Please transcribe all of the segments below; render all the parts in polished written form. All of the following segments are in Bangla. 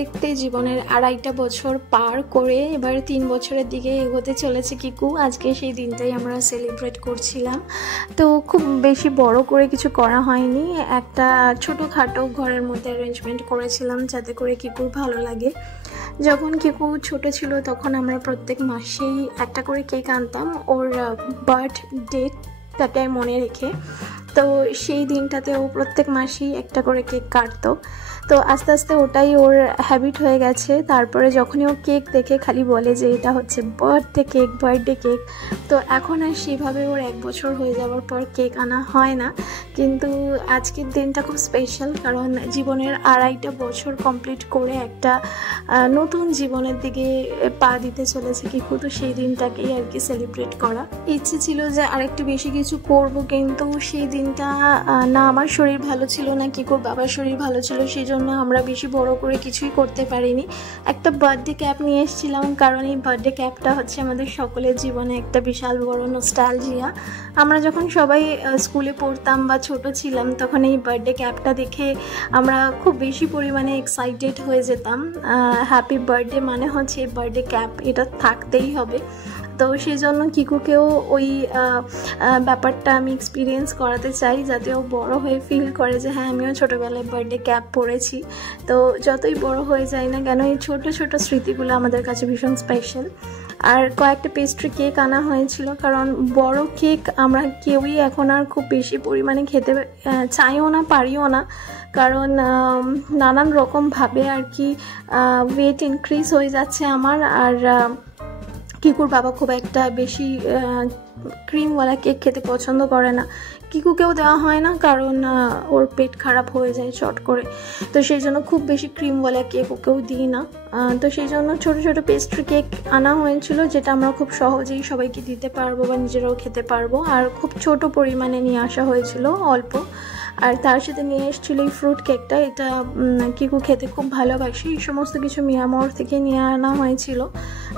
দেখতে জীবনের আড়াইটা বছর পার করে এবার 3 বছরের দিকে এগোতে চলেছে কিকু। আজকে সেই দিনটাই আমরা সেলিব্রেট করছিলাম। তো খুব বেশি বড় করে কিছু করা হয়নি, একটা ছোটোখাটো ঘরের মধ্যে অ্যারেঞ্জমেন্ট করেছিলাম যাতে করে কিকুর ভালো লাগে। যখন কিকু ছোট ছিল তখন আমরা প্রত্যেক মাসেই একটা করে কেক আনতাম ওর বার্থডেটাকে মনে রেখে। তো সেই দিনটাতে ও প্রত্যেক মাসেই একটা করে কেক কাটতো। তো আস্তে আস্তে ওটাই ওর হ্যাবিট হয়ে গেছে। তারপরে যখনই ও কেক দেখে খালি বলে যে এটা হচ্ছে বার্থডে কেক। তো এখন আর সেভাবে ওর 1 বছর হয়ে যাওয়ার পর কেক আনা হয় না, কিন্তু আজকের দিনটা খুব স্পেশাল, কারণ জীবনের আড়াইটা বছর কমপ্লিট করে একটা নতুন জীবনের দিকে পা দিতে চলেছে কিকু। তো সেই দিনটাকেই আর কি সেলিব্রেট করা। ইচ্ছে ছিল যে আরেকটু বেশি কিছু করব, কিন্তু সেই দিনটা না আমার শরীর ভালো ছিল না কিকুর বাবার শরীর ভালো ছিল, সেই জন্য আমরা বেশি বড় করে কিছুই করতে পারিনি। একটা বার্থডে ক্যাপ নিয়ে এসেছিলাম, কারণ এই বার্থডে ক্যাপটা হচ্ছে আমাদের সকলের জীবনে একটা বিশাল বড় নস্টালজিয়া। আমরা যখন সবাই স্কুলে পড়তাম বা ছোট ছিলাম তখন এই বার্থডে ক্যাপটা দেখে আমরা খুব বেশি পরিমাণে এক্সাইটেড হয়ে যেতাম। হ্যাপি বার্থডে মানে হচ্ছে এই বার্থডে ক্যাপ, এটা থাকতেই হবে। তো সেই জন্য কিকুকেও ওই ব্যাপারটা আমি এক্সপিরিয়েন্স করাতে চাই, যাতে ও বড় হয়ে ফিল করে যে হ্যাঁ আমিও ছোটোবেলায় বার্থডে ক্যাপ পরেছি। তো যতই বড় হয়ে যায় না কেন এই ছোট ছোট স্মৃতিগুলো আমাদের কাছে ভীষণ স্পেশাল। আর কয়েকটা পেস্ট্রি কেক আনা হয়েছিল, কারণ বড় কেক আমরা কেউই এখন আর খুব বেশি পরিমাণে খেতে চাইও না, পারিও না, কারণ নানান রকমভাবে আর কি ওয়েট ইনক্রিজ হয়ে যাচ্ছে আমার। আর কিকুর বাবা খুব একটা বেশি ক্রিমওয়ালা কেক খেতে পছন্দ করে না, কিকুকেও দেওয়া হয় না, কারণ ওর পেট খারাপ হয়ে যায় চট করে। তো সেই জন্য খুব বেশি ক্রিমওয়ালা কেক ওকেও দিই না। তো সেই জন্য ছোট ছোট পেস্ট্রি কেক আনা হয়েছিল, যেটা আমরা খুব সহজেই সবাইকে দিতে পারবো বা নিজেরাও খেতে পারবো। আর খুব ছোট পরিমাণে নিয়ে আসা হয়েছিল, অল্প। আর তার সাথে নিয়ে এসেছিলো এই ফ্রুট কেকটা, এটা কিকু খেতে খুব ভালোবাসে। এই সমস্ত কিছু মিয়ামর থেকে নিয়ে আনা হয়েছিল।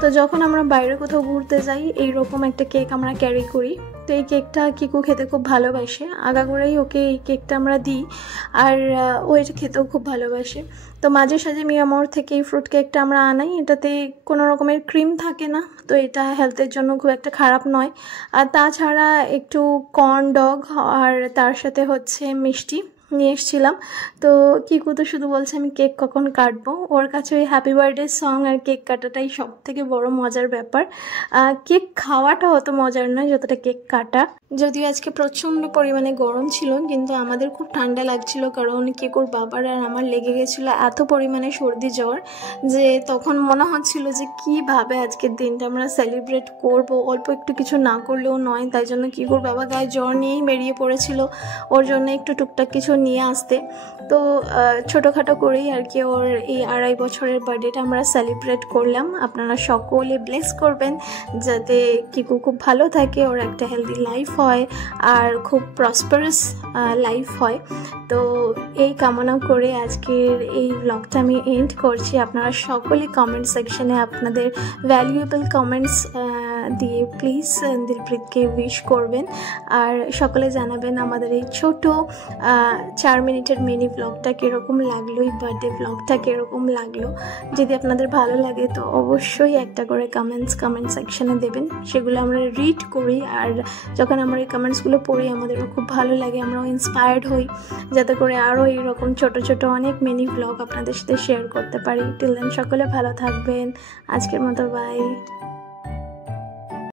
তো যখন আমরা বাইরে কোথাও ঘুরতে যাই এইরকম একটা কেক আমরা ক্যারি করি। তো এই কেকটা কিকু খেতে খুব ভালোবাসে, আগাগোড়াই ওকে এই কেকটা আমরা দিই, আর ও এটা খেতেও খুব ভালোবাসে। তো মাঝে সাঝে মিয়ামর থেকে এই ফ্রুট কেকটা আমরা আনাই, এটাতে কোনো রকমের ক্রিম থাকে না, তো এটা হেলথের জন্য খুব একটা খারাপ নয়। আর তাছাড়া একটু কর্ন ডগ আর তার সাথে হচ্ছে মিষ্টি নিয়ে এসেছিলাম। তো কিকু তো শুধু বলছে আমি কেক কখন কাটবো, ওর কাছে ওই হ্যাপি বার্থডে সং আর কেক কাটাটাই সব থেকে বড় মজার ব্যাপার। কেক খাওয়াটা অত মজার নয় যতটা কেক কাটা। যদিও আজকে প্রচণ্ড পরিমাণে গরম ছিল, কিন্তু আমাদের খুব ঠান্ডা লাগছিল, কারণ কিকুর বাবার আর আমার লেগে গেছিলো এত পরিমাণে সর্দি জ্বর যে তখন মনে হচ্ছিল যে কীভাবে আজকের দিনটা আমরা সেলিব্রেট করব, অল্প একটু কিছু না করলেও নয়। তাই জন্য কিকুর বাবা গায়ে জ্বর নিয়েই বেরিয়ে পড়েছিল ওর জন্য একটু টুকটাক কিছু নিয়ে আসতে। তো ছোটোখাটো করেই আর কি ওর এই 2.5 বছরের বার্থডেটা আমরা সেলিব্রেট করলাম। আপনারা সকলে ব্লেস করবেন যাতে কিকু খুব ভালো থাকে, ওর একটা হেলদি লাইফ হয় আর খুব প্রসপারাস লাইফ হয়। তো এই কামনা করে আজকের এই ব্লগটা আমি এন্ড করছি। আপনারা সকলে কমেন্ট সেকশনে আপনাদের ভ্যালুয়েবল কমেন্টস দিয়ে প্লিজ দিলপ্রীতকে উইশ করবেন, আর সকলে জানাবেন আমাদের এই ছোট 4 মিনিটের মিনি ব্লগটা কীরকম লাগলো, এই বার্থডে ব্লগটা কীরকম লাগলো। যদি আপনাদের ভালো লাগে তো অবশ্যই একটা করে কমেন্ট সেকশনে দেবেন, সেগুলো আমরা রিড করি। আর যখন আমরা এই কমেন্টসগুলো পড়ি আমাদেরও খুব ভালো লাগে, আমরাও ইন্সপায়ার্ড হই যাতে করে আরও এইরকম ছোট ছোট অনেক মিনি ব্লগ আপনাদের সাথে শেয়ার করতে পারি। টিল দেন সকলে ভালো থাকবেন, আজকের মতো বাই।